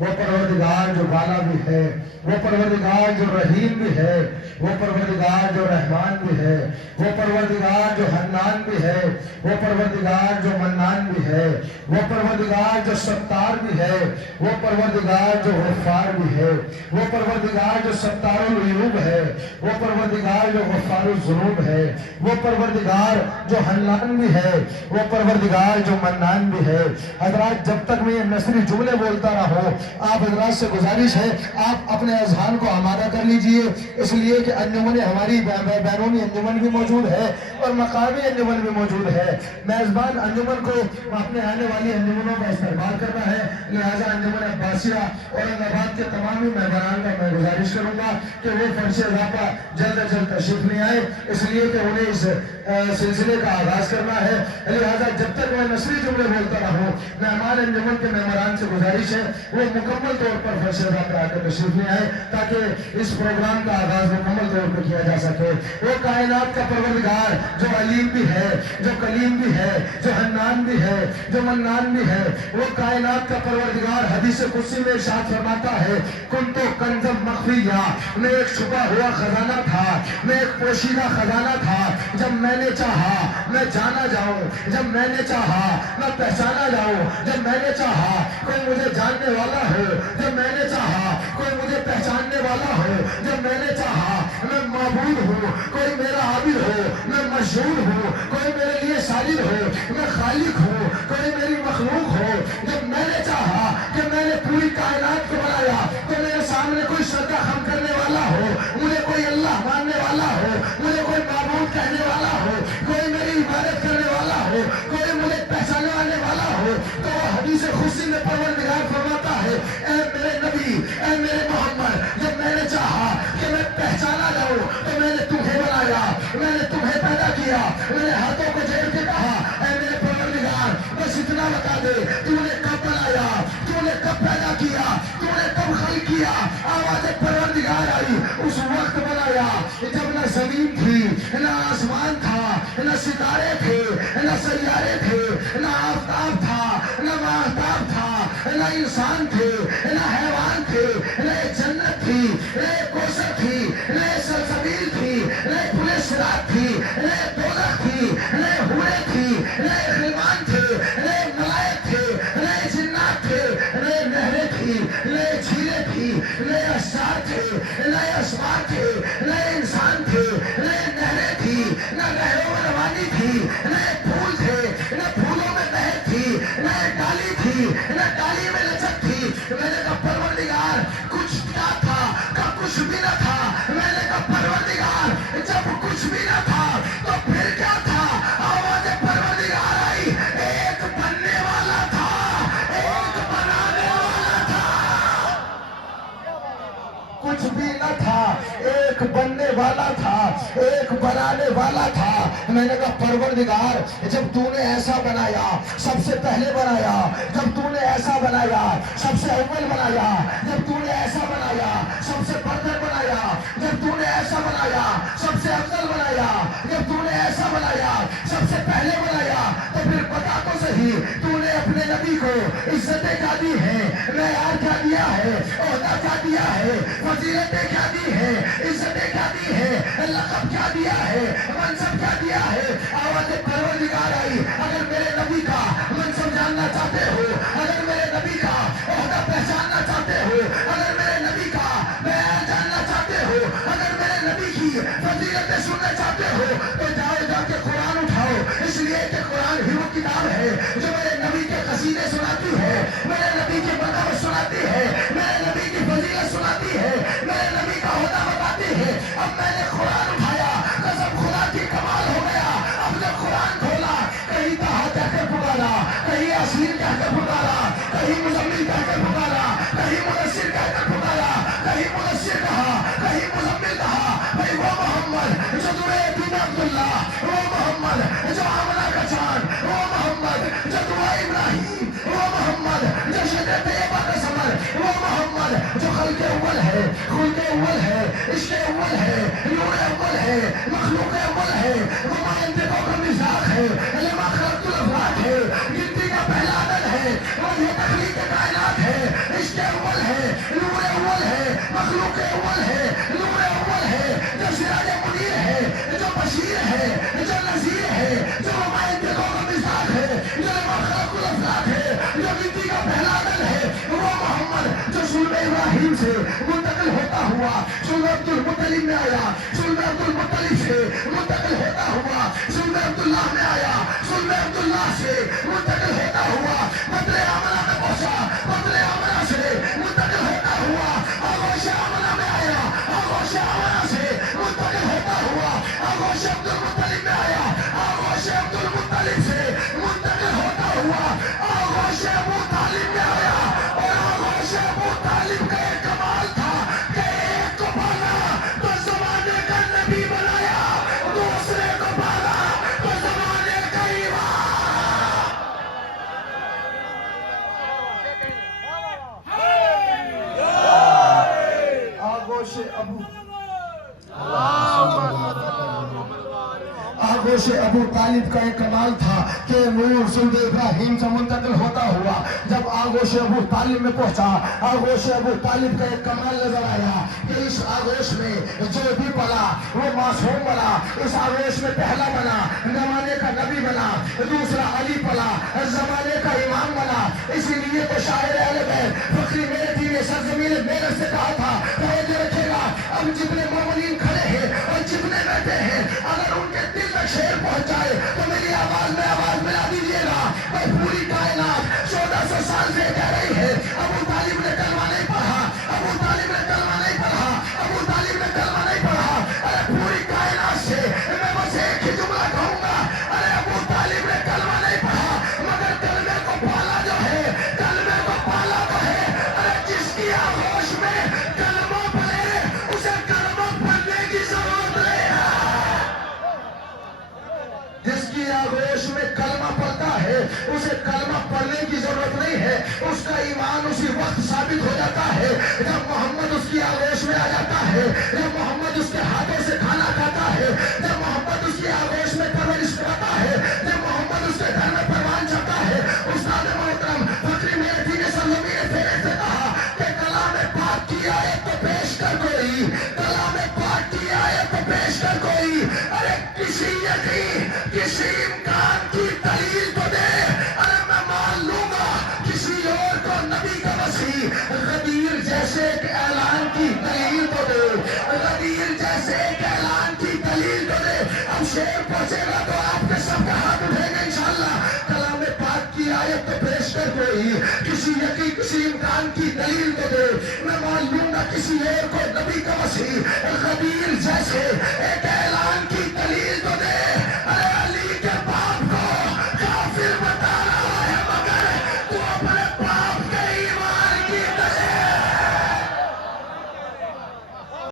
وہ پروردگار جو والا بھی ہے، وہ پروردگار جو رحیم بھی ہے، وہ پروردگار جو رحمان بھی ہے، وہ پروردگار جو حنان بھی ہے، وہ پروردگار جو منان بھی ہے، وہ پروردگار جو ستار بھی ہے، وہ پروردگار جو غفار بھی ہے، وہ پروردگار جو ستار العیوب ہے، وہ پروردگار جو غفار الذنوب ہے، وہ پروردگار جو حنان بھی ہے، وہ پروردگار جو منان بھی ہے۔ حضرات جب تک میں یہ نثری جملے بولتا رہا ہوں، آپ حضرات سے گزارش ہے آپ اپنے اذہان کو آمادہ کر لیجئے، اس لیے کہ انجمن ہماری بیرونی انجمن بھی موجود ہے اور مقامی انجمن بھی موجود ہے۔ میزبان انجمن کو اپنے آنے والی انجمنوں کا استقبال کرنا ہے، لہذا انجمن عباسیہ اورنگ آباد کے تمامی مہمانان کا میں گزارش کروں گا کہ وہ فرش اضافہ جلد از جلد تشریف لے آئے، اس لیے کہ انہیں اس سلسلے کا آغاز کرنا ہے۔ لہذا جب تک میں نثری جملے بولتا رہوں، مہمان انجمن کے مہمانان سے گزارش ہے وہ مکمل طور پر فرش اضافہ آ کر تشریف لے آئے تاکہ اس پروگرام کا آغاز مکمل طور پر کیا جا سکے۔ وہ کائنات کا پروردگار جو علیم بھی ہے، جو کلیم بھی ہے، جو حنان بھی ہے، جو منان بھی ہے، وہ کائنات کا پروردگار حدیث قدسی میں ارشاد فرماتا ہے کنتو کنزم مخفیہ، میں ایک چھپا ہوا خزانہ تھا، میں ایک پوشیدہ خزانہ تھا، جب میں نے چاہا میں جانا جاؤں، جب میں نے چاہا میں پہچانا جاؤں، جب میں نے چاہا کوئی مجھے جاننے والا ہو، جب میں نے چاہا کوئی مجھے پہچاننے والا ہو، جب میں نے چاہا میں معبود ہوں، کوئی میرا عابد ہو، میں مشہور ہوں، کوئی میرے لیے ساجد ہو، میں خالق ہوں، کوئی میری مخلوق ہو، جب میں نے چاہا کہ میں نے پوری کائنات کو بنایا تو میرے سامنے کوئی شرکا خم کرنے والا ہو، مجھے کوئی اللہ ماننے والا ہو، مجھے کوئی معبود کہنے والا ہو، کوئی میری عبادت کرنے والا ہو، کوئی مجھے پہچاننے والا ہو، تو وہ حدیث قدسی میں پروردگار فرماتا ہے اے میرے نبی، اے میرے محمد، جب میں نے چاہا کہ میں پہچانا جاؤں تو میں نے تمہیں بنایا، میں نے تمہیں پیدا کیا، میں نے ہاتھوں کو جوڑ کے کہا اے میرے پروردگار بس اتنا بتا دے تو نے کب بنایا، تو نے کب پیدا کیا، تو نے کب خلق کیا۔ آواز پروردگار آئی اس وقت بنایا جب نہ زمین تھی، نہ آسمان تھا، نہ ستارے تھے، نہ سیارے تھے، نہ آفتاب تھا، نہ ماہتاب تھا، نہ انسان تھے، نہ حیوان تھے، نہ جنت تھی، نہ کوثر تھی، نہ سلسبیل تھی، نہ پھلے صراط تھی، نہ دوزخ تھی، نہ حوریں تھی، نہ غلمان تھے، نہ ملائک تھے، نہ جنات تھے، نہ نہریں تھی، نہ جھیلیں تھی، نہ اشجار تھے، نہ اسمار تھے، نہ انسان تھے، نہ نہریں تھی، نہ نہروں میں روانی تھی، نہ پھول تھے، نہ پھولوں میں مہک تھی، نہ ڈالی تھی، نہ ڈالی میں لچک تھی۔ میں نے کہا پروردگار کچھ کیا تھا کہ کچھ بھی نہ تھا، میں نے کہا پروردگار جب کچھ بھی نہ تھا تو پھر کیا تھا؟ آواز پروردگار آئی ایک بننے والا تھا، ایک بنانے والا تھا۔ کچھ بھی نہ تھا، ایک بننے والا تھا، ایک بنانے والا تھا۔ میں نے کہا پروردگار جب تو نے ایسا بنایا، سب سے پہلے بنایا، جب تو نے ایسا بنایا سب سے اول بنایا، جب تو نے ایسا بنایا سب سے برتر بنایا، جب تو نے ایسا بنایا سب سے افضل بنایا، جب تو نے ایسا بنایا سب سے پہلے بنایا، تو پھر بتا تو صحیح تو نے اپنے نبی کو عزتیں کیا دی ہیں، معیار کیا دیا ہے، عہدہ کیا دیا ہے، فضیلتیں کیا دی ہیں، عزتیں کیا دی ہیں، لقب کیا دیا ہے، منصب کیا دیا ہے۔ آواز پروردگار آئی اگر میرے نبی کا منصب جاننا چاہتے ہو، اگر میرے نبی کا عہدہ پہچاننا چاہتے ہو، اگر میرے نبی کا معیار جاننا چاہتے ہو، اگر میرے نبی کی فضیلتیں سننا چاہتے ہو تو جاؤ جا کے قرآن اٹھاؤ، اس لیے کہ قرآن ہی وہ کتاب ہے جو میرے نبی کے قصیدے سناتی ہے، میرے نبی کی مرتبت سناتی ہے، میرے نبی کی فضیلت سناتی ہے، میرے نبی کا عہدہ بتاتی ہے۔ اب میں نے قرآن اٹھایا، قسم خدا کی کمال ہو گیا، اب جب قرآن کھولا کہیں طٰہٰ کہہ کر پکارا، کہیں یاسین کہہ کر پکارا، کہیں مزمل کہہ کر پکارا، کہیں مدثر کہہ کر پکارا، کہیں مدثر کہا، کہیں مزمل کہا۔ بھائی وہ محمد جو دعا یتیم عبداللہ، وہ محمد جو آمنہ کا چاند، وہ محمد جو دعا ابراہیم، وہ محمد جو شجرۃ طیبہ کا ثمر، وہ محمد جو خلق اول ہے، خلق اول ہے، عشق اول ہے، نور اول ہے، مخلوق اول ہے، وہ منطقوں کا مزاق ہے، لما خلقت الافلاک ہے، گنتی کا پہلا عدد ہے، وہ یہ تخلیق کائنات ہے، اس عشق اول ہے، نور اول ہے، مخلوق اول ہے، نور اول ہے، جو سراج منیر ہے، جو بشیر ہے، جو نذیر ہے، جو ہمارے دلوں کا مزاج ہے، جو خلق الافلاق ہے، جو گنتی کا پہلا عدد ہے، وہ محمد جو سلب ابراہیم سے منتقل ہوتا ہوا سلب عبد المطلب میں آیا، سلب عبد المطلب سے منتقل ہوتا ہوا سلب عبداللہ میں آیا، سلب عبداللہ سے منتقل ہوتا ہوا بدر آمنہ میں پہنچا، بدر آمنہ سے منتقل ہوتا ہوا آغوش آمنہ میں آیا، آغوش آمنہ سے منتقل ہوتا ہوا آغوش عبد المطلب میں آیا، آغوش عبد المطلب سے منتقل ہوتا ہوا آغوش ابو طالب میں آیا، اور آغوش ابو طالب کا ایک کمال تھا کہ ایک کو پالا تو زمانے کا نبی بنایا، دوسرے کو پالا تو زمانے کا امام۔ آغوش ابو طالب کا ایک کمال تھا کہ نور سلب ابراہیم سے منتقل ہوتا ہوا جب آغوش ابو طالب میں پہنچا، آغوش ابو طالب کا ایک کمال نظر آیا کہ اس آغوش میں جو بھی پلا وہ معصوم بنا، اس آغوش میں پہلا بنا زمانے کا نبی بنا، دوسرا علی پلا زمانے کا امام بنا۔ اسی لیے تو شاعر اہل بیت فخری مہدی نے سرزمین محنت سے کہا تھا، توجہ رکھے گا، اب جتنے مومنین کھڑے ہیں اور جتنے بیٹھے ہیں اگر ان کے دل تک شعر پہنچ جائے تو میری آواز میں آواز ملا دیجیے گا۔ بھائی پوری کائنات 1400 سال سے کہہ رہی ہے ابو طالب نے کلمہ نہیں پڑھا، ابو طالب نے کلمہ نہیں پڑھا، ابو طالب نے کلمہ نہیں پڑھا۔ ارے پوری کائنات سے میں بس ایک ہی جملہ کہوں گا، ارے ابو طالب نے کلمہ نہیں پڑھا مگر کلمے کو پالا جو ہے، کلمے کو پالا تو ہے۔ ارے جس کی آغوش میں کلمہ پڑھے اسے کلمہ پڑھنے کی ضرورت نہیں ہے، جس کی آغوش میں کلمہ پڑھتا ہے اسے کلمہ پڑھنے کی ضرورت نہیں ہے، اس کا ایمان اسی وقت ثابت ہو جاتا ہے جب محمد اس کی آغوش میں آ جاتا ہے، جب محمد اس کے ہاتھوں سے کھانا کھاتا ہے، جب محمد اس کی آغوش میں پرورش کرتا ہے، جب محمد اس کے گھر میں پروان چڑھتا ہے۔ استاد محترم فخری مہدی نے سرزمین فیض سے کہا کہ کلام پاک کی آیت تو پیش کر کوئی، کلام پاک کی آیت تو پیش کر کوئی، ارے کسی یقین کسی امکان کی دلیل تو دے، ارے میں مان لوں گا کسی اور کو نبی کا وسیع، غدیر جیسے ایک اعلان کی دلیل تو دے، غدیر جیسے ایک اعلان کی دلیل تو دے۔ اب شعر پہنچے گا تو آپ کے سب کا ہاتھ اٹھے گا انشاءاللہ۔ کلام پاک کی آیت تو پیش کر کوئی، کسی یقین کسی امکان کی دلیل تو دے، میں مان لوں گا کسی اور کو نبی کا وسیع، غدیر جیسے